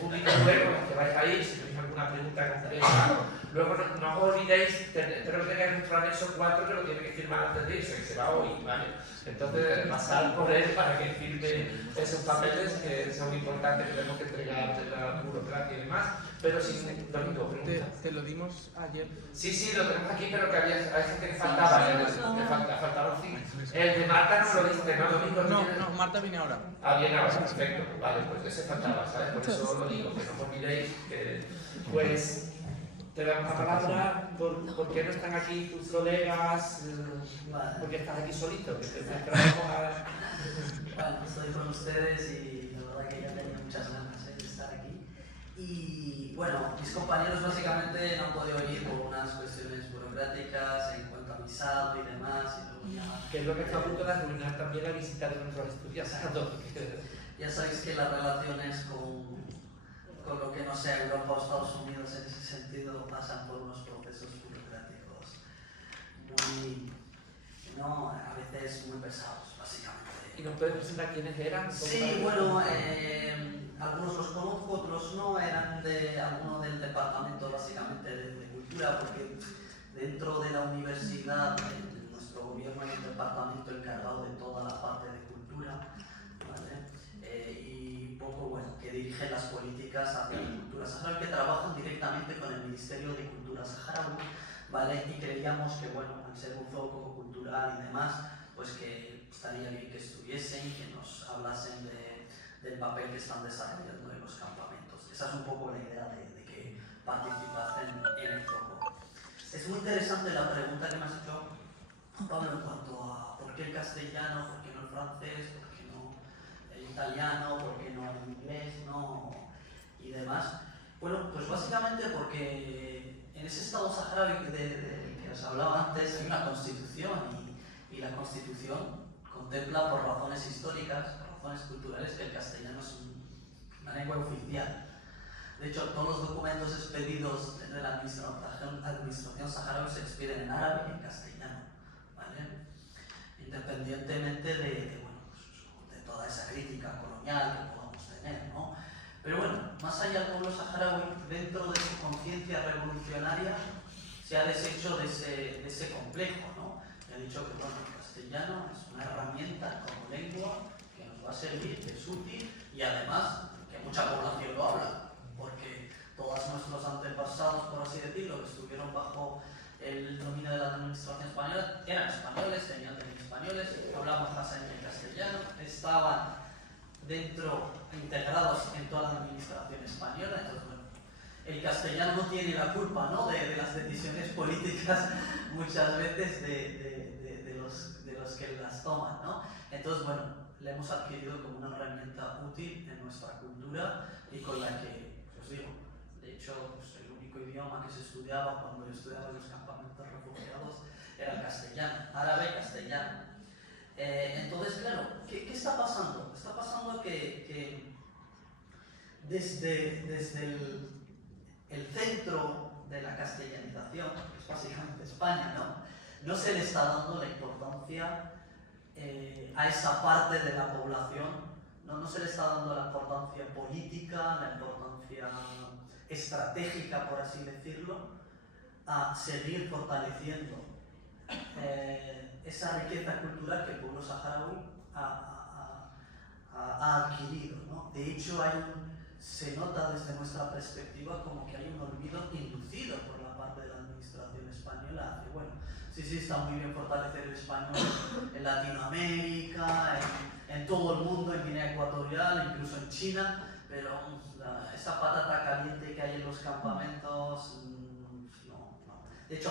público luego, los que vais a ir, si tenéis alguna pregunta concreta. Luego no os olvidéis, espero que tengáis nuestro anexo 4 que lo tiene que firmar antes de irse, que se va hoy, ¿vale? Entonces, pasar por él para que firme esos papeles que son importantes, que tenemos que entregar de la burocracia y demás. Pero sí, Domingo, pregunta. Te lo dimos ayer. Sí, lo tenemos aquí, pero que hay gente que faltaba. Faltaron 5. El de Marta no lo diste, ¿no, Domingo? No, Marta viene ahora. Viene ahora, perfecto. Vale, pues ese faltaba, ¿sabes? Por eso lo digo, que no os olvidéis que... Pues... Te damos la palabra, ¿por qué no están aquí tus colegas? ¿Por qué estás aquí solito? Bueno, estoy con ustedes y la verdad que ya tenía muchas ganas de estar aquí. Y bueno, mis compañeros básicamente no han podido venir por unas cuestiones burocráticas en cuanto a visado y demás. Y luego que es lo que está a punto de arruinar también la visita de nuestros estudiantes. Ya sabéis que las relaciones con lo que no sea Europa o Estados Unidos en ese sentido pasan por unos procesos burocráticos muy, no, a veces muy pesados, básicamente. ¿Y nos puedes presentar quiénes eran? Sí, bueno, algunos los conozco, otros no, eran de alguno del departamento básicamente de cultura, porque dentro de la universidad, en nuestro gobierno hay un departamento encargado de toda la parte de cultura, ¿vale? Y poco, bueno, que dirige las políticas hacia la cultura saharaui, que trabajan directamente con el Ministerio de Cultura Saharaui, ¿vale? Y creíamos que, bueno, al ser un foco cultural y demás, pues que estaría bien que estuviesen, que nos hablasen del papel que están desarrollando en los campamentos. Esa es un poco la idea de que participasen en el foco. Es muy interesante la pregunta que me has hecho, Pablo, en cuanto a por qué el castellano, por qué no el francés, por qué no el italiano, por qué no el inglés, no, y demás. Bueno, pues básicamente porque en ese estado saharaui que os hablaba antes hay una constitución y la constitución contempla por razones históricas, por razones culturales, que el castellano es una lengua oficial. De hecho, todos los documentos expedidos de la administración saharaui se expiden en árabe y en castellano, ¿vale? Independientemente bueno, pues, de toda esa crítica colonial que podamos tener, ¿no? Pero bueno, más allá del pueblo saharaui, dentro de su conciencia revolucionaria, se ha deshecho de ese complejo, ¿no? Y ha dicho que bueno, el castellano es una herramienta como lengua que nos va a servir, que es útil y además que mucha población lo habla, porque todos nuestros antepasados, por así decirlo, que estuvieron bajo el dominio de la administración española, eran españoles, tenían españoles, hablaban hassan y castellano, estaban integrados en toda la administración española. Entonces, bueno, el castellano no tiene la culpa, ¿no?, de las decisiones políticas muchas veces de los que las toman, ¿no? Entonces, bueno, le hemos adquirido como una herramienta útil en nuestra cultura y con la que, os digo, de hecho, pues, el único idioma que se estudiaba cuando yo estudiaba en los campamentos refugiados era el castellano, árabe y castellano. Entonces, claro, ¿qué está pasando? Está pasando que desde el centro de la castellanización, que es básicamente España, no se le está dando la importancia a esa parte de la población, no se le está dando la importancia política, la importancia estratégica, por así decirlo, a seguir fortaleciendo esa riqueza cultural que el pueblo saharaui ha adquirido, ¿no? De hecho, se nota desde nuestra perspectiva como que hay un olvido inducido por la parte de la administración española. Que, bueno, sí, está muy bien fortalecer el español en Latinoamérica, en todo el mundo, en Guinea Ecuatorial, incluso en China, pero esa patata caliente que hay en los campamentos, no. De hecho,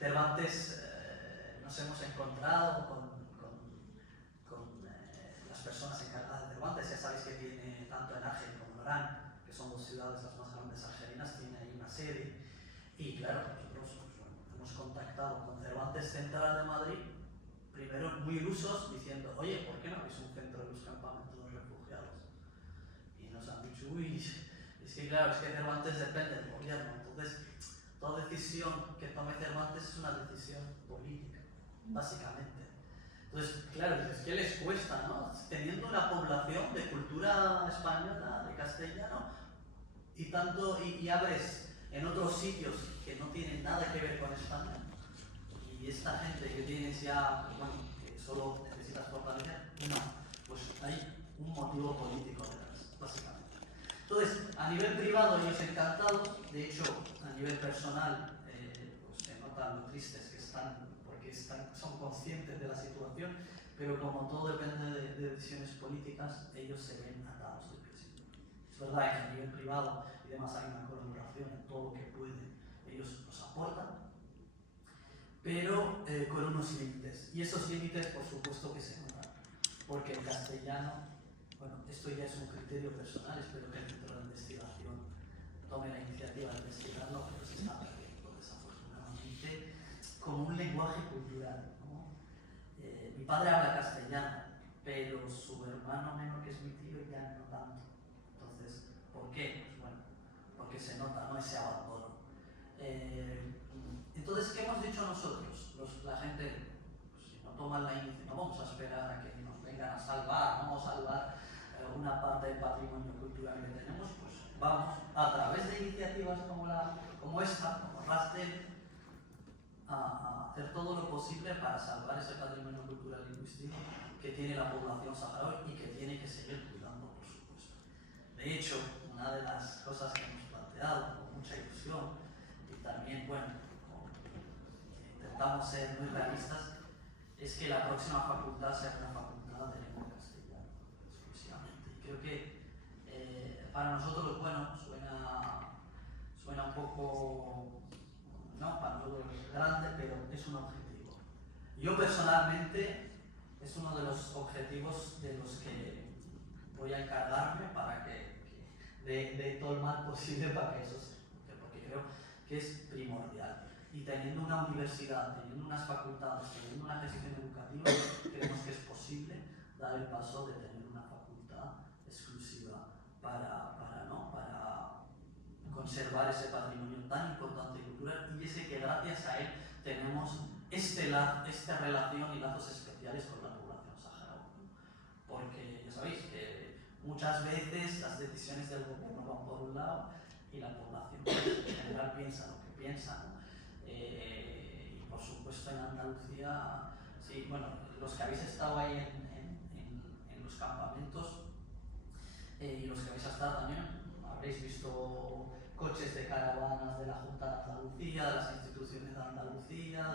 Cervantes nos hemos encontrado con las personas encargadas de Cervantes. Ya sabéis que tiene, tanto en Argel como en Orán, que son dos ciudades las más grandes argelinas, tiene ahí una sede. Y claro, nosotros hemos contactado con Cervantes Central de Madrid, primero muy ilusos, diciendo, oye, ¿por qué no habéis un centro de los campamentos de refugiados? Y nos han dicho, uy, es que claro, es que Cervantes depende del gobierno. Entonces, toda decisión que tome Cervantes es una decisión política, básicamente. Entonces, claro, ¿qué les cuesta, no? Teniendo una población de cultura cultura española, de castellano, y abres en otros sitios que no tienen nada que ver con España, y esta gente que tienes ya, bueno, que solo necesitas fortalecer, pues hay un motivo político detrás, básicamente. Entonces, a nivel privado ellos encantados, de hecho, a nivel personal, pues se notan lo tristes que están, porque son conscientes de la situación, pero como todo depende de decisiones políticas, ellos se ven atados del presidente. Es verdad que a nivel privado y demás hay una colaboración en todo lo que pueden, ellos nos aportan, pero con unos límites. Y esos límites, por supuesto, que se notan, porque el castellano, bueno, esto ya es un criterio personal, espero que el centro de investigación tome la iniciativa de investigarlo, pero se está perdiendo, desafortunadamente, como un lenguaje cultural, ¿no? Mi padre habla castellano, pero su hermano menor, que es mi tío, ya no tanto. Entonces, ¿por qué? Pues bueno, porque se nota, ¿no?, ese abandono. Entonces, ¿qué hemos dicho nosotros? La gente, pues, si no toman la iniciativa, no vamos a esperar a que nos vengan a salvar, no vamos a salvar una parte del patrimonio cultural que tenemos, pues vamos a través de iniciativas como esta, como Raster, a hacer todo lo posible para salvar ese patrimonio cultural y lingüístico que tiene la población saharaui y que tiene que seguir cuidando, por supuesto. De hecho, una de las cosas que hemos planteado con mucha ilusión y también, bueno, intentamos ser muy realistas, es que la próxima facultad sea una facultad de lengua castellana, exclusivamente. Y creo que para nosotros, bueno, suena un poco, no, para nosotros es grande, pero es un objetivo. Yo personalmente es uno de los objetivos de los que voy a encargarme para que dé todo el mal posible para que eso se ejecute, porque creo que es primordial. Y teniendo una universidad, teniendo unas facultades, teniendo una gestión educativa, creemos que es posible dar el paso de tener una facultad exclusiva para conservar ese patrimonio tan importante y cultural, y ese que gracias a él tenemos esta relación y lazos especiales con la población saharaui. Porque ya sabéis que muchas veces las decisiones del gobierno van por un lado y la población en general piensa lo que piensa, ¿no? Y por supuesto en Andalucía, sí, bueno, los que habéis estado ahí en los campamentos y los que habéis estado también, habréis visto coches de caravanas de la Junta de Andalucía, de las instituciones de Andalucía,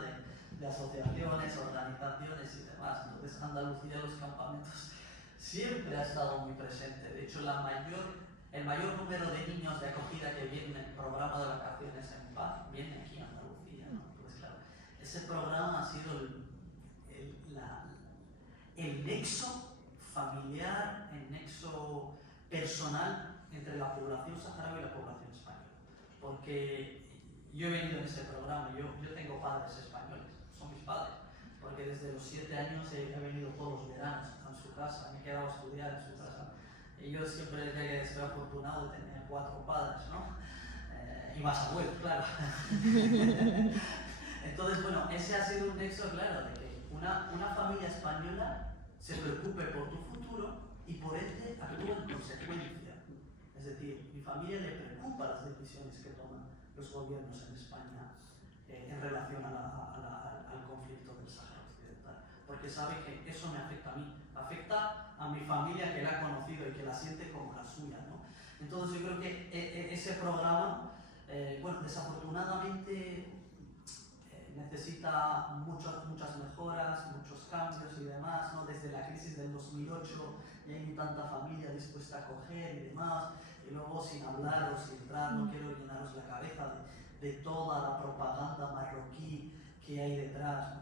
de asociaciones, organizaciones y demás. Entonces Andalucía en los campamentos siempre ha estado muy presente. De hecho, el mayor número de niños de acogida que viene en el programa de vacaciones en paz viene aquí a Andalucía, ¿no? Entonces, claro, ese programa ha sido el nexo familiar, el nexo personal entre la población saharaui y la población española. Porque yo he venido en ese programa, yo tengo padres españoles, son mis padres, porque desde los 7 años he venido todos los veranos a su casa, me he quedado a estudiar en su casa. Y yo siempre decía que estoy afortunado de tener 4 padres, ¿no? Y más abuelos, claro. Entonces, bueno, ese ha sido un nexo claro de que una familia española se preocupe por tu futuro y por ende actúa en consecuencia. Es decir, mi familia le preocupa las decisiones que toman los gobiernos en España en relación al conflicto del Sáhara Occidental, porque sabe que eso me afecta a mí, afecta a mi familia que la ha conocido y que la siente como la suya, ¿no? Entonces yo creo que ese programa, bueno, desafortunadamente necesita muchas mejoras, muchos cambios y demás, ¿no? Desde la crisis del 2008 ya hay tanta familia dispuesta a acoger y demás, y luego sin hablar o sin entrar, no quiero llenaros la cabeza de toda la propaganda marroquí que hay detrás.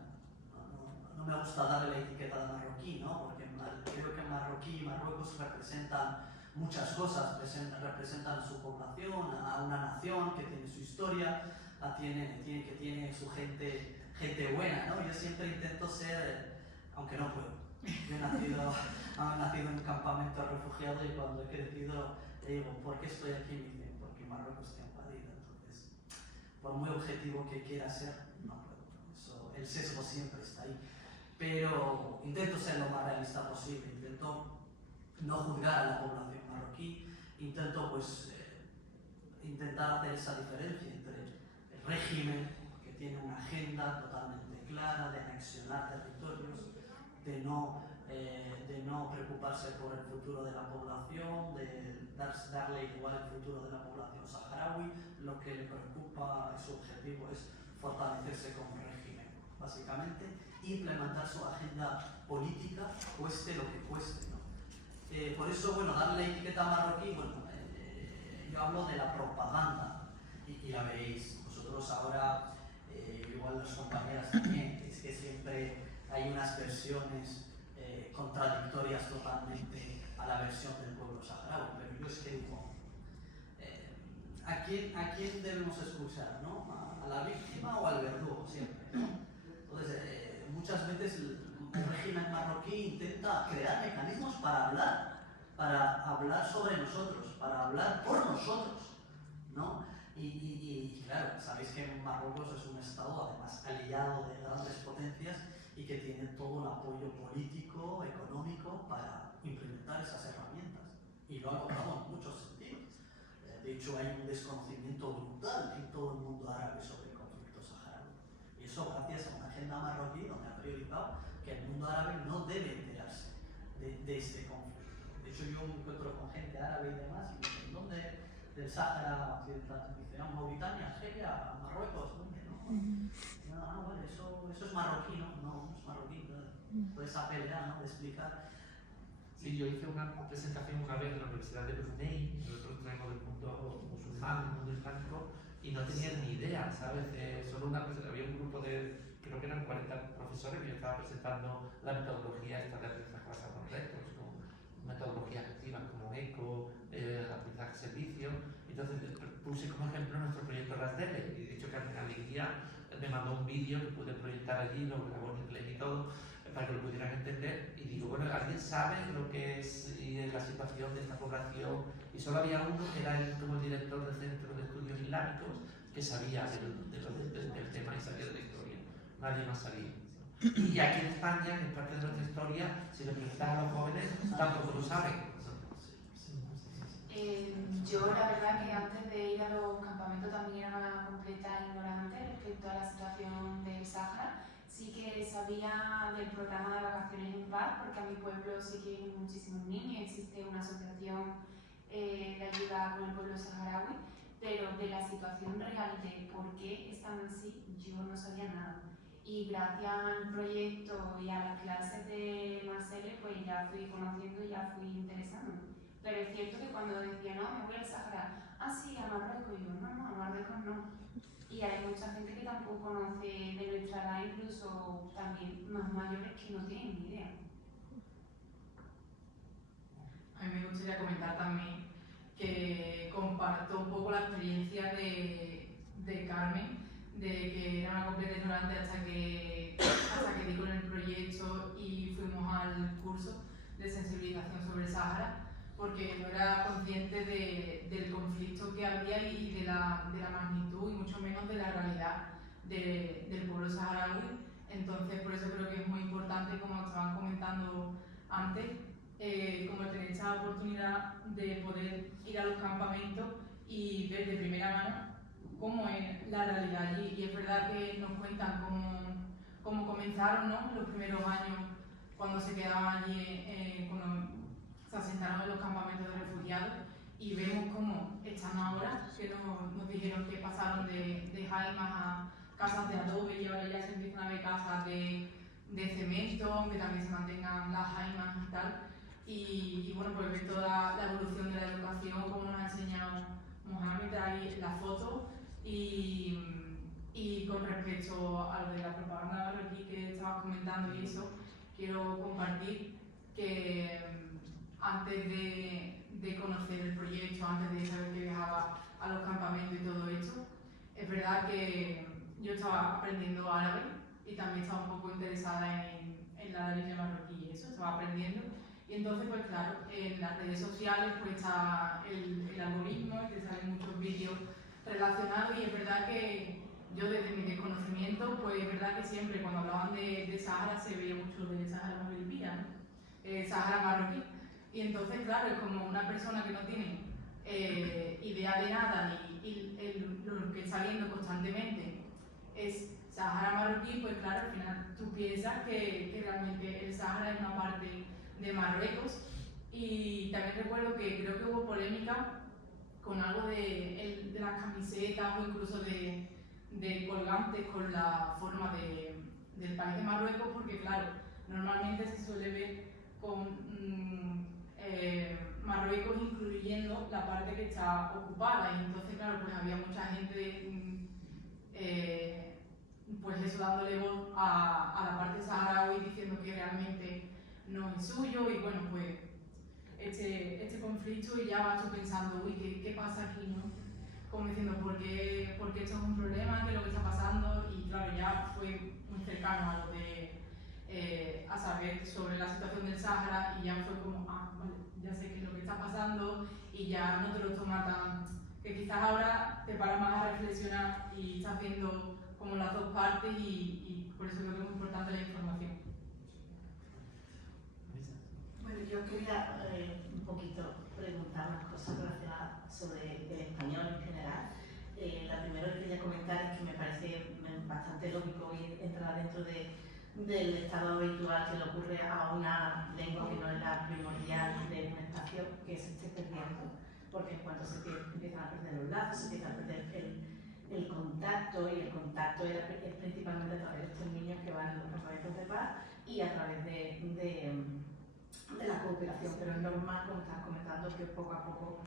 No me gusta darle la etiqueta de marroquí, ¿no? Porque creo que Marroquí y Marruecos representan muchas cosas, representan su población, a una nación que tiene su historia, que tiene su gente buena, ¿no? Yo siempre intento ser, aunque no puedo. Yo he nacido en un campamento de refugiados y cuando he crecido le digo, ¿por qué estoy aquí? Me dicen, porque Marruecos te ha invadido. Entonces, por muy objetivo que quiera ser, no puedo. Eso, el sesgo siempre está ahí. Pero intento ser lo más realista posible, intento no juzgar a la población marroquí, intento pues intentar hacer esa diferencia entre el régimen, que tiene una agenda totalmente clara de anexionar territorios, de no preocuparse por el futuro de la población, de darle igual el futuro de la población saharaui. Lo que le preocupa, su objetivo es fortalecerse como régimen, básicamente, e implementar su agenda política, cueste lo que cueste, ¿no? Por eso, bueno, darle la etiqueta marroquí, bueno, yo hablo de la propaganda, y la veréis vosotros ahora, igual las compañeras también, es que siempre hay unas versiones contradictorias totalmente a la versión del pueblo saharaui, pero yo es que digo, ¿a quién debemos escuchar, ¿no? ¿A la víctima o al verdugo siempre, ¿no? Entonces, muchas veces el régimen marroquí intenta crear mecanismos para hablar sobre nosotros, para hablar por nosotros, ¿no? Y claro, sabéis que Marruecos es un estado además aliado de grandes potencias y que tiene todo el apoyo político, económico para implementar esas herramientas. Y lo ha logrado en muchos sentidos. De hecho, hay un desconocimiento brutal en todo el mundo árabe sobre el conflicto saharaui. Y eso gracias a una agenda marroquí donde ha priorizado que el mundo árabe no debe enterarse de este conflicto. De hecho, yo me encuentro con gente árabe y demás, y me dicen, ¿dónde? Del Sáhara Occidental. Dice, Mauritania, Argelia, Marruecos, ¿dónde? No, vale, eso es marroquí, ¿no? No es marroquí. Toda esa pelea, ¿no? De explicar. Sí, yo hice una presentación una vez en la Universidad de Brunei, nosotros traemos del mundo musulmán, del mundo islámico, y no tenían ni idea, ¿sabes? Solo había un grupo de, creo que eran 40 profesores, que yo estaba presentando la metodología esta de aprendizaje basado en retos, con metodologías activas como ECO, aprendizaje servicio. Entonces puse como ejemplo nuestro proyecto RASDELE, y de hecho Carmen Alegría me mandó un vídeo que pude proyectar allí, lo grabó en inglés y todo, para que lo pudieran entender. Y digo, bueno, ¿alguien sabe lo que es la situación de esta población? Y solo había uno que era como el director del Centro de Estudios Islámicos, que sabía del tema y sabía de la historia. Nadie más sabía. Y aquí en España, que es parte de nuestra historia, si le preguntas a los jóvenes, tampoco lo saben. Yo la verdad que antes de ir a los campamentos también era una completa ignorante respecto a la situación del Sáhara. Sí que sabía del programa de vacaciones en paz, porque a mi pueblo sí que vienen muchísimos niños, existe una asociación de ayuda con el pueblo saharaui, pero de la situación real de por qué están así, yo no sabía nada. Y gracias al proyecto y a las clases de Marcele, pues ya fui conociendo y ya fui interesándome. Pero es cierto que cuando decía, no, me voy al Sahara, ah, sí, a Marruecos, y yo, no, a Marruecos no. Y hay mucha gente que tampoco conoce de nuestra edad, incluso también más mayores, que no tienen ni idea. A mí me gustaría comentar también que comparto un poco la experiencia de Carmen, de que era una completa ignorante hasta que di con el proyecto y fuimos al curso de sensibilización sobre el Sáhara, porque no era consciente del conflicto que había y de la magnitud y mucho menos de la realidad del pueblo saharaui. Entonces, por eso creo que es muy importante, como estaban comentando antes, como tener esta oportunidad de poder ir a los campamentos y ver de primera mano cómo es la realidad allí. Y es verdad que nos cuentan cómo comenzaron, ¿no?, los primeros años cuando se quedaban allí, cuando se asentaron en los campamentos de refugiados, y vemos cómo están ahora, que nos dijeron que pasaron de jaimas a casas de adobe y ahora ya se empiezan a ver casas de cemento, aunque también se mantengan las jaimas y tal. Y bueno, pues ver toda la evolución de la educación, como nos ha enseñado Mohamed ahí la foto, y con respecto a lo de la propaganda marroquí que estabas comentando y eso, quiero compartir que antes de conocer el proyecto, antes de saber que viajaba a los campamentos y todo esto, es verdad que yo estaba aprendiendo árabe y también estaba un poco interesada en la línea marroquí y eso, estaba aprendiendo. Y entonces, pues claro, en las redes sociales pues está el algoritmo y te salen muchos vídeos relacionados, y es verdad que yo desde mi desconocimiento, pues es verdad que siempre cuando hablaban de Sahara se veía mucho de Sahara Maghrebí, ¿no? Sahara marroquí. Y entonces, claro, es como una persona que no tiene idea de nada y lo que está viendo constantemente es Sahara marroquí, pues claro, al final tú piensas que realmente el Sahara es una parte de Marruecos. Y también recuerdo que creo que hubo polémica con algo de las camisetas o incluso de colgantes con la forma del país de Marruecos, porque claro, normalmente se suele ver con Marruecos incluyendo la parte que está ocupada, y entonces claro, pues había mucha gente pues eso, dándole voz a la parte saharaui diciendo que realmente no es suyo, y bueno, pues este conflicto, y ya vas tú pensando, uy, ¿qué pasa aquí, no? Como diciendo, ¿por qué esto es un problema? ¿Qué es lo que está pasando? Y claro, ya fue muy cercano a lo de a saber sobre la situación del Sahara, y ya fue como, vale, ya sé qué es lo que está pasando, y ya no te lo toma tan... que quizás ahora te para más a reflexionar y estás viendo como las dos partes, y por eso creo que es muy importante la información. Bueno, yo quería un poquito preguntar unas cosas relacionadas sobre el español en general. La primera que quería comentar es que me parece bastante lógico entrar dentro del estado habitual que le ocurre a una lengua que no es la primordial de un espacio, que se esté perdiendo, porque en cuanto se empiezan a perder los lazos, se empieza a perder el contacto, y el contacto es principalmente a través de estos niños que van a los campamentos de paz y a través de la cooperación, pero es normal, como estás comentando, que poco a poco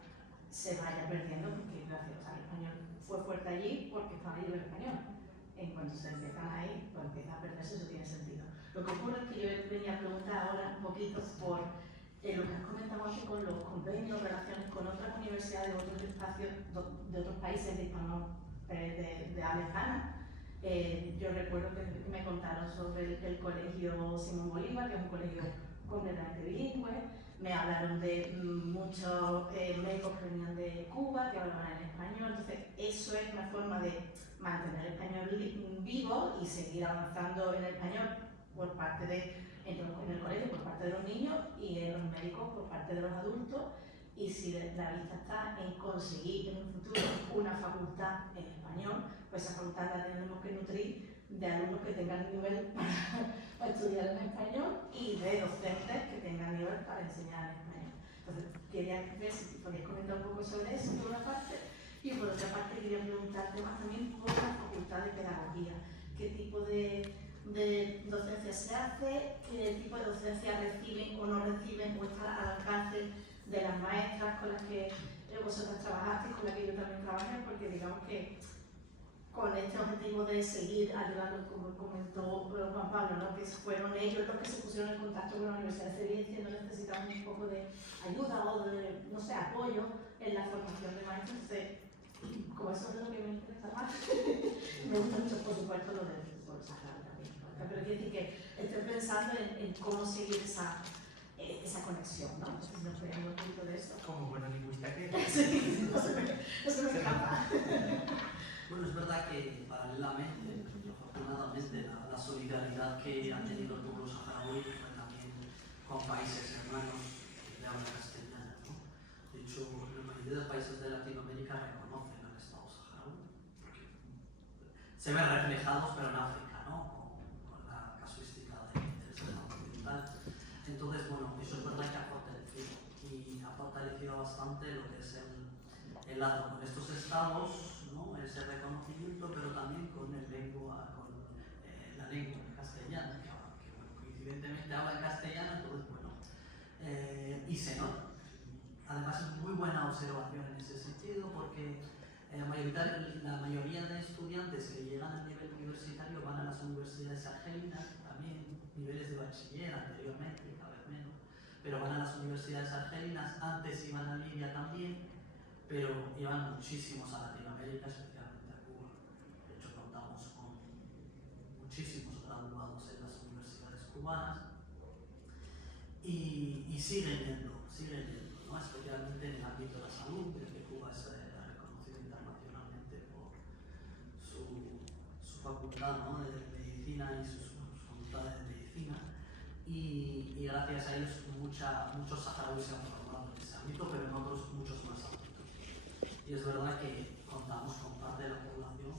se vaya perdiendo, porque gracias, o sea, el español fue fuerte allí porque estaba ahí el español. En cuanto se empiezan a ir, pues empieza a perderse, eso tiene sentido. Lo que ocurre es que yo venía a preguntar ahora un poquito por lo que has comentado antes con los convenios, relaciones con otras universidades de otros espacios, de otros países de habla hispana. Yo recuerdo que me contaron sobre el colegio Simón Bolívar, que es un colegio completamente bilingüe. Me hablaron de muchos médicos que venían de Cuba, que hablaban en español. Entonces, eso es una forma de mantener el español vivo y seguir avanzando en el español por parte en el colegio, por parte de los niños, y en los médicos por parte de los adultos. Y si la vista está en conseguir en un futuro una facultad en español, pues esa facultad la tenemos que nutrir de alumnos que tengan nivel para estudiar en español y de docentes que tengan nivel para enseñar en español. Entonces, quería ver si podías comentar un poco sobre eso por una parte, y por otra parte quería preguntarte más también por la facultad de pedagogía. ¿Qué tipo de docencia se hace? ¿Qué tipo de docencia reciben o no reciben, o está al alcance de las maestras con las que vosotras trabajasteis, con las que yo también trabajé? Porque digamos que con este objetivo de seguir ayudando, como comentó Juan Pablo, ¿no? Que fueron ellos los que se pusieron en contacto con la Universidad de Sevilla, diciendo que necesitamos un poco de ayuda o de, no sé, apoyo en la formación de maestros. Entonces, como eso es lo que me interesa más, me gusta mucho, por supuesto, lo del Sahara también, ¿no? Pero quiero decir que estoy pensando en cómo seguir esa conexión, ¿no? Entonces, nos podemos un poquito de eso. Como buena lingüista que Sí, no se me escapa. Bueno, es verdad que paralelamente, afortunadamente, la solidaridad que ha tenido el pueblo saharaui fue también con países hermanos de habla castellana, ¿no? De hecho, la mayoría de los países de Latinoamérica reconocen al Estado saharaui, porque se ven reflejados, pero en África, ¿no? Con la casuística del Sahara Occidental. Entonces, bueno, eso es verdad que ha fortalecido, y ha fortalecido bastante lo que es el lazo con estos estados, ¿no? Ese reconocimiento, pero también con la lengua castellana, que bueno, coincidentemente habla en castellano, entonces bueno, y se nota. Además es muy buena observación en ese sentido, porque la mayoría de estudiantes que llegan al nivel universitario van a las universidades argelinas, también niveles de bachiller anteriormente, cada vez menos, pero van a las universidades argelinas. Antes iban a Libia también, pero iban muchísimos a Latinoamérica, especialmente a Cuba. De hecho, contamos con muchísimos graduados en las universidades cubanas, y siguen yendo, ¿no? Especialmente en el ámbito de la salud, ya que Cuba es reconocido internacionalmente por su facultad, ¿no? de medicina y sus facultades de medicina, y gracias a ellos muchos saharauis se han formado en ese ámbito, pero en otros muchos más ámbitos. Y es verdad que contamos con parte de la población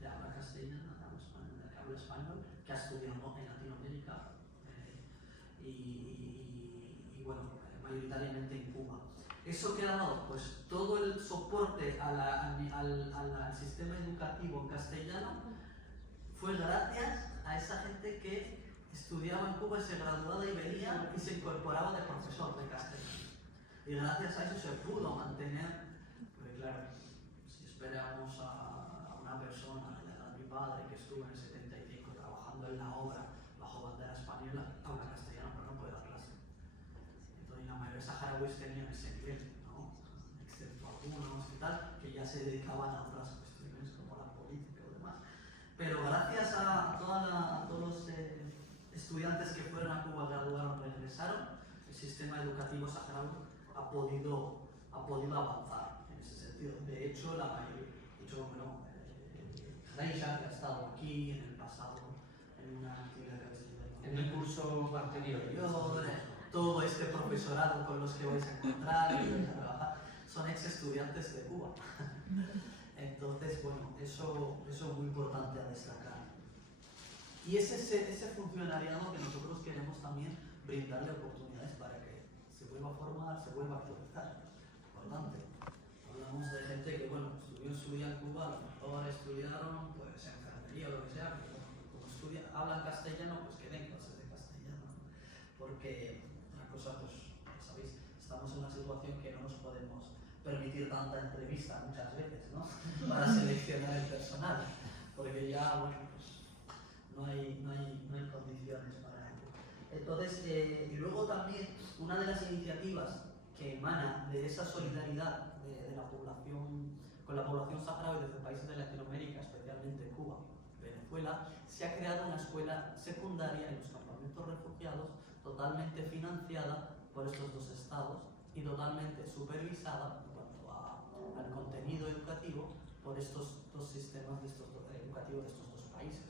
de habla castellana, de habla español, que ha estudiado en Latinoamérica y bueno, mayoritariamente en Cuba. ¿Eso que ha dado? Pues todo el soporte al sistema educativo en castellano fue gracias a esa gente que estudiaba en Cuba y se graduaba y venía y se incorporaba de profesor de castellano. Y gracias a eso se pudo mantener, porque claro, si esperamos a una persona, a mi padre que estuvo en el 75 trabajando en la obra bajo bandera española, habla castellano pero no puede dar clase. Entonces la mayoría de saharauis tenían ese nivel, ¿no? Excepto algunos y tal, que ya se dedicaban a otras cuestiones como la política o demás. Pero gracias a todos los estudiantes que fueron a Cuba, graduaron, regresaron, el sistema educativo saharaui ha podido avanzar en ese sentido. De hecho, la mayoría, Reisha, que ha estado aquí en el pasado, en una actividad que habéis tenido En el curso anterior. todo este profesorado con los que vais a encontrar y vais a trabajar, son ex estudiantes de Cuba. Entonces, bueno, eso es muy importante a destacar. Y es ese funcionariado que nosotros queremos también brindarle oportunidades para que se vuelva a formar, se vuelva a actualizar. Importante. Hablamos de gente que, bueno, estudió en Cuba, a lo mejor estudiaron pues enfermería o lo que sea, pero como hablan castellano, pues que den clases de castellano. Porque una cosa, pues, ya sabéis, estamos en una situación que no nos podemos permitir tanta entrevista muchas veces, ¿no? Para seleccionar el personal, porque ya, bueno, pues no hay condiciones para ello. Entonces, y luego también una de las iniciativas que emana de esa solidaridad de la población, con la población saharaui desde países de Latinoamérica, especialmente Cuba, Venezuela, se ha creado una escuela secundaria en los campamentos refugiados totalmente financiada por estos dos estados y totalmente supervisada en cuanto al contenido educativo por estos dos sistemas educativos de estos dos países.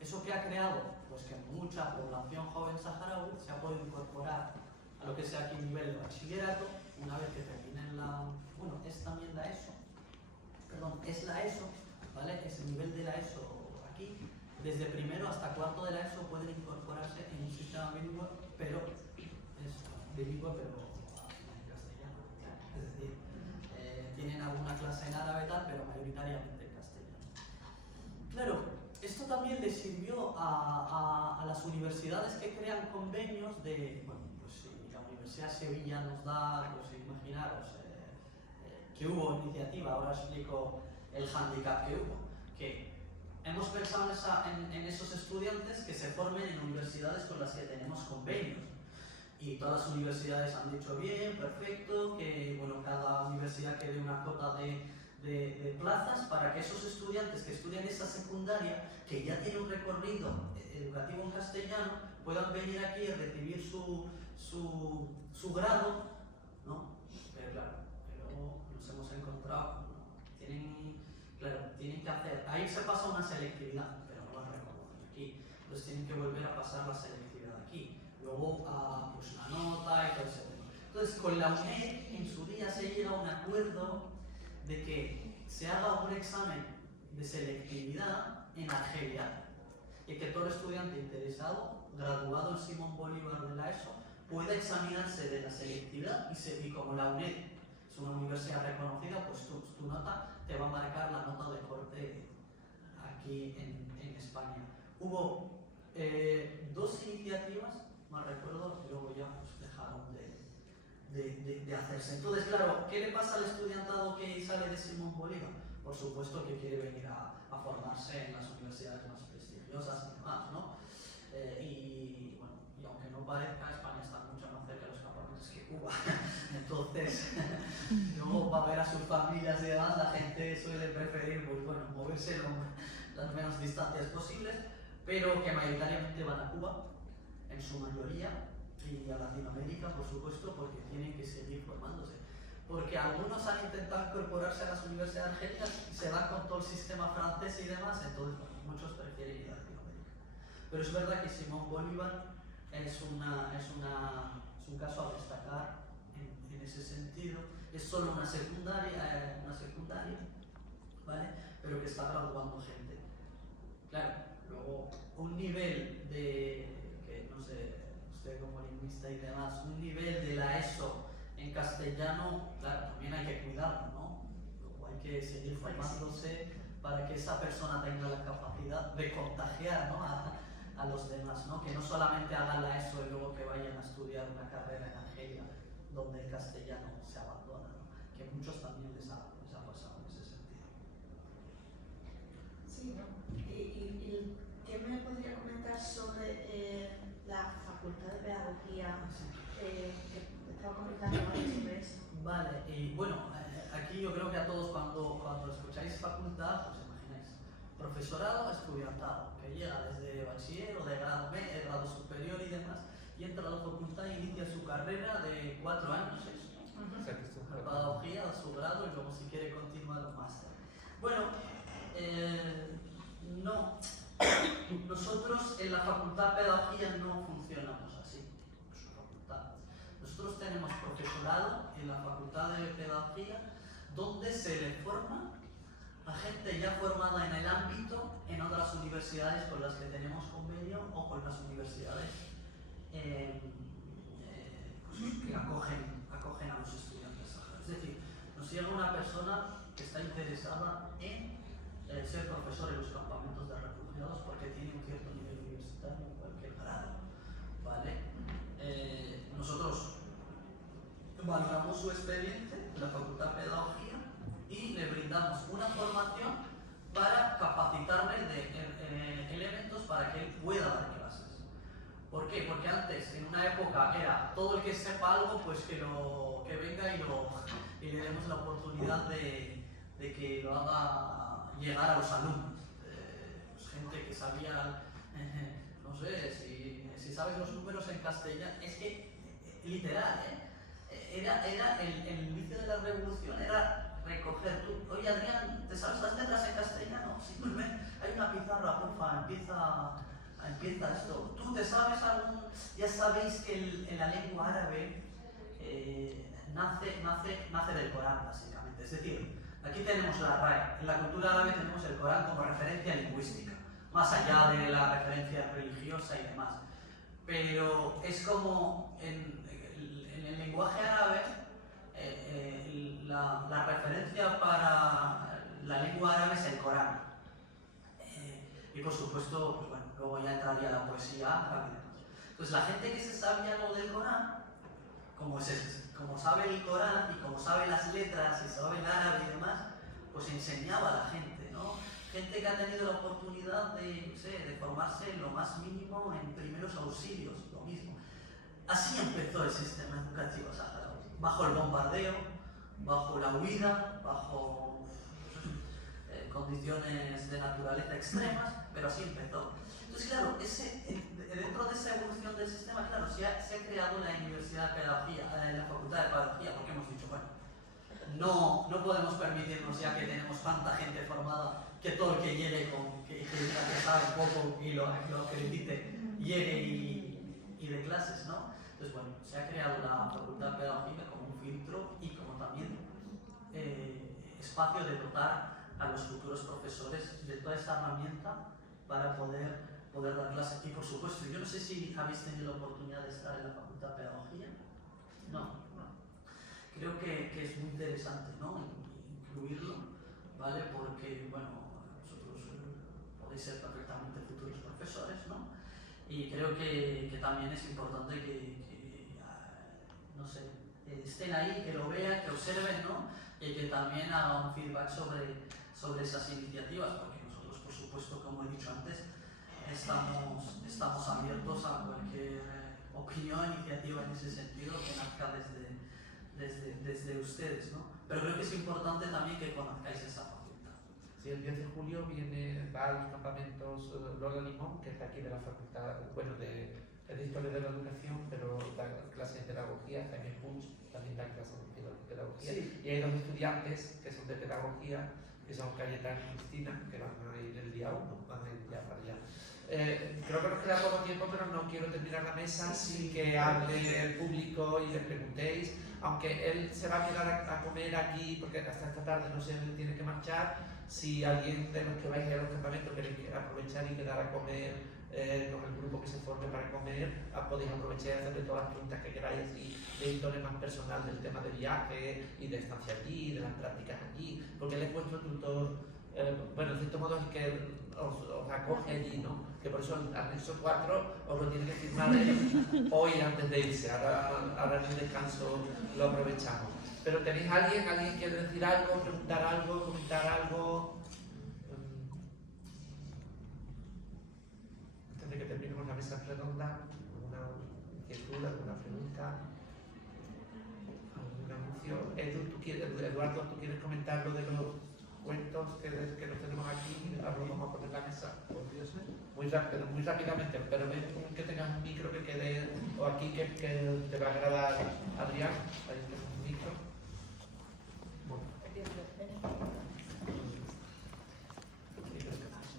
¿Eso qué ha creado? Pues que mucha población joven saharaui se ha podido incorporar a lo que sea aquí nivel de bachillerato, una vez que terminen es también la ESO, es la ESO, ¿vale? Es el nivel de la ESO aquí, desde primero hasta cuarto de la ESO pueden incorporarse en un sistema bilingüe, pero en castellano, es decir, tienen alguna clase en árabe tal, pero mayoritariamente en castellano. Claro, esto también le sirvió a las universidades que crean convenios de, bueno, pues si la Universidad de Sevilla nos da, pues imaginaros que hubo iniciativa, ahora explico el hándicap que hubo, que hemos pensado en esos estudiantes que se formen en universidades con las que tenemos convenios. Y todas las universidades han dicho bien, perfecto, que bueno, cada universidad que dé una cota de plazas para que esos estudiantes que estudian esa secundaria, que ya tienen un recorrido educativo en castellano, puedan venir aquí y recibir su grado, ¿no? Pero claro, nos hemos encontrado, tienen que hacer, ahí se pasa una selectividad, pero no la reconocen aquí, entonces tienen que volver a pasar la selectividad aquí, luego pues la nota y todo ese tema. Entonces con la UNED en su día se llega a un acuerdo de que se haga un examen de selectividad en Argelia y que todo estudiante interesado, graduado en Simón Bolívar de la ESO, pueda examinarse de la selectividad y como la UNED es una universidad reconocida, pues tu nota te va a marcar la nota de corte aquí en España. Hubo dos iniciativas, más recuerdo, y luego ya pues, dejaron de hacerse. Entonces, claro, ¿qué le pasa al estudiantado que sale de Simón Bolívar? Por supuesto que quiere venir a formarse en las universidades más prestigiosas y demás, ¿no? Y bueno, y aunque no parezca, España está mucho más cerca de los campamentos que Cuba. Entonces, luego va a ver a sus familias y demás, la gente suele preferir, pues bueno, moverse las menos distancias posibles, pero que mayoritariamente van a Cuba, en su mayoría, y a Latinoamérica, por supuesto, porque tienen que seguir formándose. Porque algunos han intentado incorporarse a las universidades argelinas y se van con todo el sistema francés y demás, entonces bueno, muchos prefieren ir a Latinoamérica. Pero es verdad que Simón Bolívar es una es un caso a destacar en ese sentido. Es solo una secundaria, ¿vale? Pero que está graduando gente. Claro, luego un nivel de, que no sé, usted como lingüista y demás, un nivel de la ESO en castellano, claro, también hay que cuidarlo, ¿no? Luego hay que seguir formándose para que esa persona tenga la capacidad de contagiar, ¿no? a los demás, ¿no? Que no solamente hagan la ESO y luego que vayan a estudiar una carrera en Argelia donde el castellano se abandona, ¿no? Que muchos también les ha pasado en ese sentido. Sí, ¿no? ¿Y qué me podría comentar sobre la Facultad de Pedagogía? Que estaba comentando antes sobre eso. Vale, y bueno, aquí yo creo que a todos cuando escucháis facultad, pues imagináis, profesorado, estudiantado, que llega desde bachiller o de grado B, de grado superior y demás, y entra a la facultad e inicia su carrera de 4 años, O sea, que esto de pedagogía, a su grado, y luego si quiere continuar un máster. Bueno, no, nosotros en la Facultad de Pedagogía no funcionamos así, su facultad. Nosotros tenemos profesorado en la Facultad de Pedagogía donde se le forma a gente ya formada en el ámbito en otras universidades con las que tenemos convenio o con las universidades pues, que acogen a los estudiantes. Es decir, nos llega una persona que está interesada en ser profesor en los campamentos de refugiados porque tiene un cierto nivel universitario en cualquier grado, ¿vale? Nosotros valoramos su expediente en la Facultad de Pedagogía y le brindamos una formación para capacitarle de elementos para que él pueda dar clases. ¿Por qué? Porque antes, en una época, era todo el que sepa algo, pues que venga y le demos la oportunidad de que lo haga llegar a los alumnos. Pues gente que sabía, no sé, si sabes los números en castellano, es que, literal, era el inicio de la revolución, era recoger, oye Adrián, ¿te sabes las letras en castellano? Sí, pues ven, hay una pizarra, porfa, empieza esto. ¿Tú te sabes algún? Ya sabéis que en la lengua árabe nace del Corán, básicamente. Es decir, aquí tenemos la RAE, en la cultura árabe tenemos el Corán como referencia lingüística, más allá de la referencia religiosa y demás. Pero es como en el lenguaje árabe, la referencia para la lengua árabe es el Corán. Y por supuesto, pues bueno, luego ya entraría la poesía árabe y demás. Entonces la gente que se sabía algo del Corán, como sabe el Corán y como sabe las letras y sabe el árabe y demás, pues enseñaba a la gente, ¿no? Gente que ha tenido la oportunidad de formarse en lo más mínimo en primeros auxilios, lo mismo. Así empezó el sistema educativo saharaui, bajo el bombardeo, bajo la huida, bajo condiciones de naturaleza extremas, pero así empezó. Entonces, claro, dentro de esa evolución del sistema, claro, se ha creado la Universidad de Pedagogía, la Facultad de Pedagogía, porque hemos dicho, bueno, no podemos permitirnos, ya que tenemos tanta gente formada, que todo el que llegue que diga que sabe un poco y lo acredite, llegue y dé clases, ¿no? Entonces, bueno, se ha creado la Facultad Pedagógica como un filtro y como también espacio de dotar a los futuros profesores de toda esta herramienta para poder dar clases. Y por supuesto, yo no sé si habéis tenido la oportunidad de estar en la Facultad de Pedagogía. No. Creo que es muy interesante, ¿no? Incluirlo, ¿vale? Porque, bueno, vosotros podéis ser perfectamente futuros profesores, ¿no? Y creo que también es importante que no sé, estén ahí, que lo vean, que observen, ¿no? Y que también hagan un feedback sobre esas iniciativas, porque nosotros, por supuesto, como he dicho antes, estamos abiertos a cualquier opinión, iniciativa en ese sentido que nazca desde ustedes, ¿no? Pero creo que es importante también que conozcáis esa facultad. Sí, el 10 de julio va a los campamentos Lola Limón, que es de aquí de la facultad, bueno, es de Historia de la Educación, pero da clases de pedagogía, Jaime Puig también da clases de pedagogía. Sí. Y hay dos estudiantes que son de pedagogía, que son Cayetano y Cristina, que van a ir el día 1, van a ir ya para allá. creo que nos queda poco tiempo, pero no quiero terminar la mesa sin que hable el público y le preguntéis, aunque él se va a quedar a comer aquí porque hasta esta tarde no sé dónde tiene que marchar. Si alguien de los que vais a los campamentos queréis aprovechar y quedar a comer con el grupo que se forme para comer, podéis aprovechar y hacerle todas las preguntas que queráis y de índole más personal del tema de viaje y de estancia allí, de las prácticas allí, porque él es vuestro tutor, bueno, en cierto modo es que os acoge allí, ¿no? Que por eso el anexo 4 os lo tiene que firmar él hoy antes de irse, ahora en el descanso lo aprovechamos. Pero ¿tenéis alguien quiere decir algo, preguntar algo, comentar algo? Antes de que terminemos la mesa redonda, ¿alguna inquietud, alguna pregunta? ¿Algún anuncio? Eduardo, ¿tú quieres comentar lo de los cuentos que los tenemos aquí? Ahora lo vamos a poner en la mesa. Muy rápidamente, pero ven que tengas un micro que quede, o aquí que te va a agradar, Adrián, ahí tienes un micro. Bueno.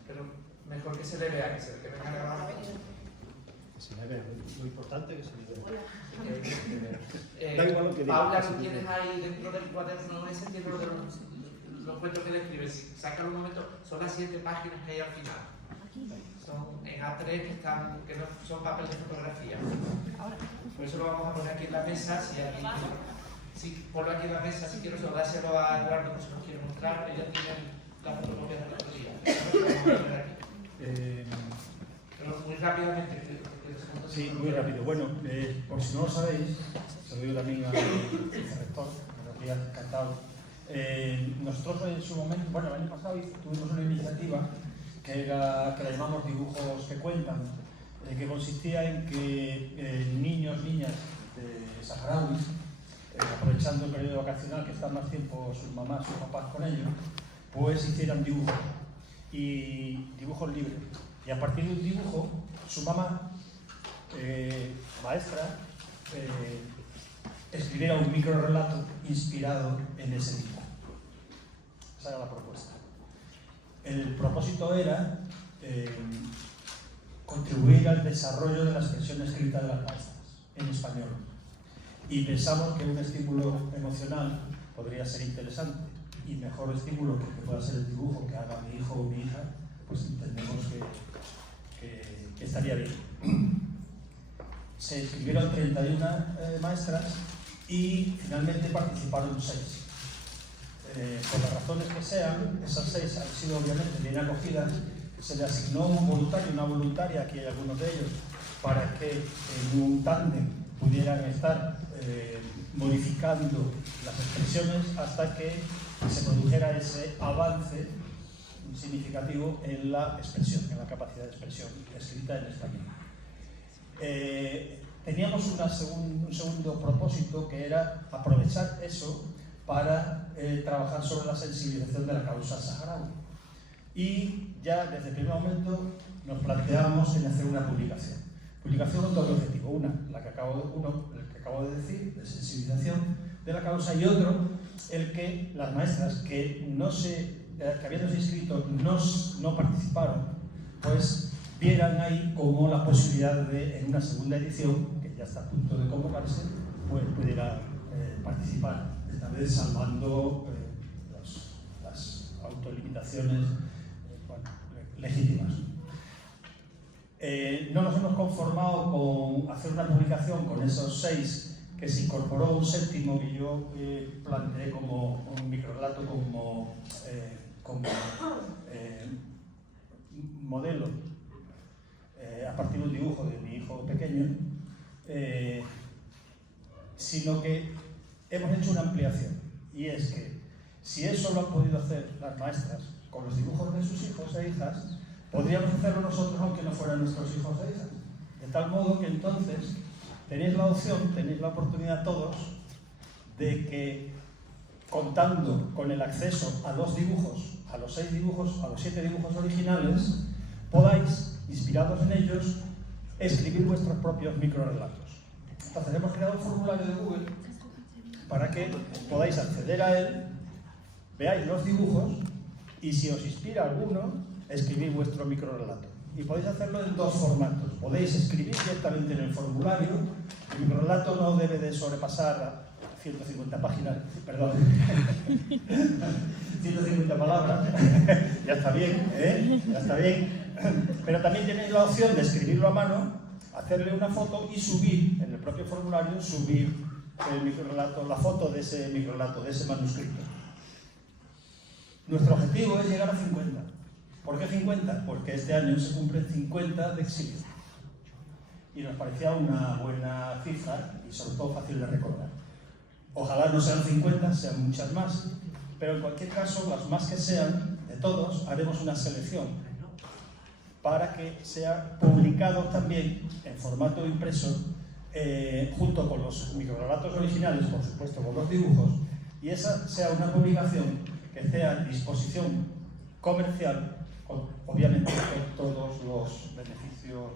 Pero mejor que se le vea, que se le venga grabado. Se le vea, muy importante que se le vea. Da igual lo que diga. Paula, ¿tú tienes ahí dentro del cuaderno ese título de los cuentos que le escribes? Sácalo un momento, son las 7 páginas que hay al final. Son en A3 que no son papel de fotografía. Por eso lo vamos a poner aquí en la mesa. Si alguien sí, ponlo aquí en la mesa, si quiero dáselo a Eduardo, pues se lo quiero mostrar, pero ya tienen la fotocopia de la fotografía. Pero muy rápidamente. Sí, muy rápido. Bueno, por si no lo sabéis, se lo digo también al rector, buenos días, encantado. Nosotros en su momento, bueno, el año pasado tuvimos una iniciativa que la llamamos Dibujos que Cuentan, que consistía en que niños, niñas de saharauis, aprovechando el periodo vacacional que están más tiempo sus mamás, sus papás con ellos, pues hicieran dibujos, y dibujos libres. Y a partir de un dibujo, su mamá, maestra, escribiera un microrrelato inspirado en ese dibujo. Esa era la propuesta. El propósito era contribuir al desarrollo de la expresión escrita de las maestras en español. Y pensamos que un estímulo emocional podría ser interesante, y mejor estímulo que pueda ser el dibujo que haga mi hijo o mi hija, pues entendemos que estaría bien. Se escribieron 31 maestras y finalmente participaron 6. Por las razones que sean, esas 6 han sido obviamente bien acogidas. Se le asignó un voluntario, una voluntaria, aquí hay algunos de ellos, para que en un tándem pudieran estar modificando las expresiones hasta que se produjera ese avance significativo en la expresión, en la capacidad de expresión escrita en español. Teníamos un segundo propósito, que era aprovechar eso para trabajar sobre la sensibilización de la causa saharaui. Y ya desde el primer momento nos planteamos en hacer una publicación. Publicación con doble objetivo. Una, el que acabo de decir, de sensibilización de la causa, y otro, el que las maestras que habiéndose inscrito no participaron, pues vieran ahí como la posibilidad de, en una segunda edición, que ya está a punto de convocarse, pues pudiera participar, esta vez salvando las autolimitaciones legítimas. No nos hemos conformado con hacer una publicación con esos 6, que se incorporó un séptimo que yo planteé como un microrelato, como modelo, a partir de un dibujo de mi hijo pequeño, sino que hemos hecho una ampliación, y es que si eso lo han podido hacer las maestras con los dibujos de sus hijos e hijas, podríamos hacerlo nosotros aunque no fueran nuestros hijos e hijas. De tal modo que entonces tenéis la opción, tenéis la oportunidad todos de que, contando con el acceso a los dibujos, a los 6 dibujos, a los 7 dibujos originales, podáis, inspirados en ellos, escribir vuestros propios microrelatos. Entonces hemos creado un formulario de Google para que podáis acceder a él, veáis los dibujos y si os inspira alguno, escribir vuestro microrelato. y podéis hacerlo en dos formatos. Podéis escribir directamente en el formulario. El microrelato no debe de sobrepasar 150 páginas, perdón, 150 palabras, ya está bien, ya está bien. Pero también tenéis la opción de escribirlo a mano, hacerle una foto y subir, en el propio formulario, subir el microrelato, la foto de ese microrelato, de ese manuscrito. Nuestro objetivo es llegar a 50. ¿Por qué 50? Porque este año se cumplen 50 de exilio. Y nos parecía una buena cifra y sobre todo fácil de recordar. Ojalá no sean 50, sean muchas más, pero en cualquier caso, las más que sean, de todos, haremos una selección para que sea publicado también en formato impreso, junto con los microrelatos originales, por supuesto, con los dibujos, y esa sea una publicación que sea a disposición comercial, obviamente con todos los beneficios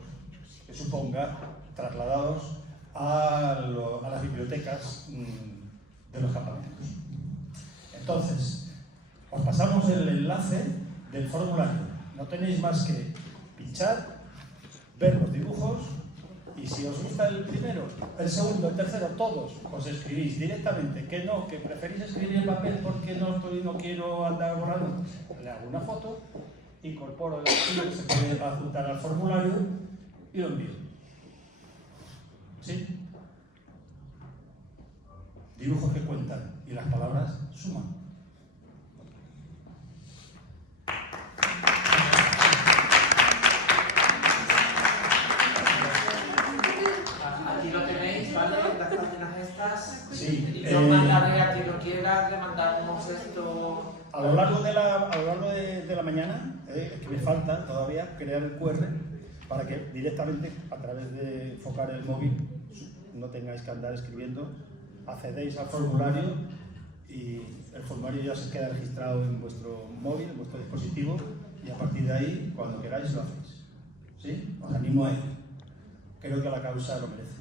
que suponga, trasladados a las bibliotecas de los campamentos. Entonces, os pasamos el enlace del formulario. No tenéis más que pinchar, ver los dibujos y si os gusta el primero, el segundo, el tercero, todos, os escribís directamente que no, que preferís escribir en papel porque no quiero andar borrando. Le hago una foto, incorporo el archivo, se puede adjuntar al formulario y lo envío. ¿Sí? Dibujos que cuentan y las palabras suman. Aquí lo tenéis, ¿vale? Las páginas estas. Sí, Yo mandaré a quien lo quiera, le mandamos esto. A lo largo de la mañana, que me falta todavía crear el QR para que directamente a través de enfocar el móvil no tengáis que andar escribiendo, accedéis al formulario y el formulario ya se queda registrado en vuestro móvil, en vuestro dispositivo y a partir de ahí, cuando queráis, lo hacéis. ¿Sí? Os animo a ello. Creo que la causa lo merece.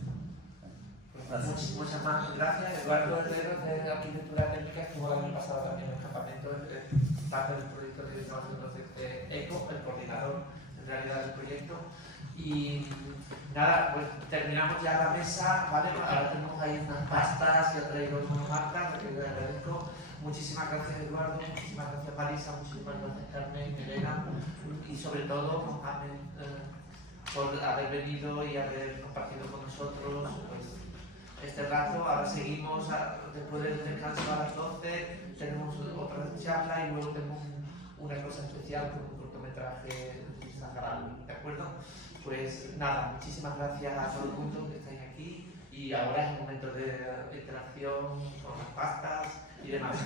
Muchas más gracias. Eduardo Herrero, de Arquitectura Técnica, estuvo el año pasado también en el campamento, parte del proyecto de estamos haciendo de ECO, el coordinador en realidad del proyecto. Y nada, pues terminamos ya la mesa, ¿vale? Ahora tenemos ahí unas pastas que ha traído Marta, que le agradezco. Muchísimas gracias Eduardo, muchísimas gracias Marisa, muchísimas gracias Carmen, Elena y sobre todo Carmen por haber venido y haber compartido con nosotros pues, este rato. Ahora seguimos, después del descanso a las 12, tenemos otra charla y luego tenemos una cosa especial con un cortometraje saharaui, ¿de acuerdo? Pues nada, muchísimas gracias a todo el mundo que estáis aquí y ahora es el momento de interacción con las pastas y demás.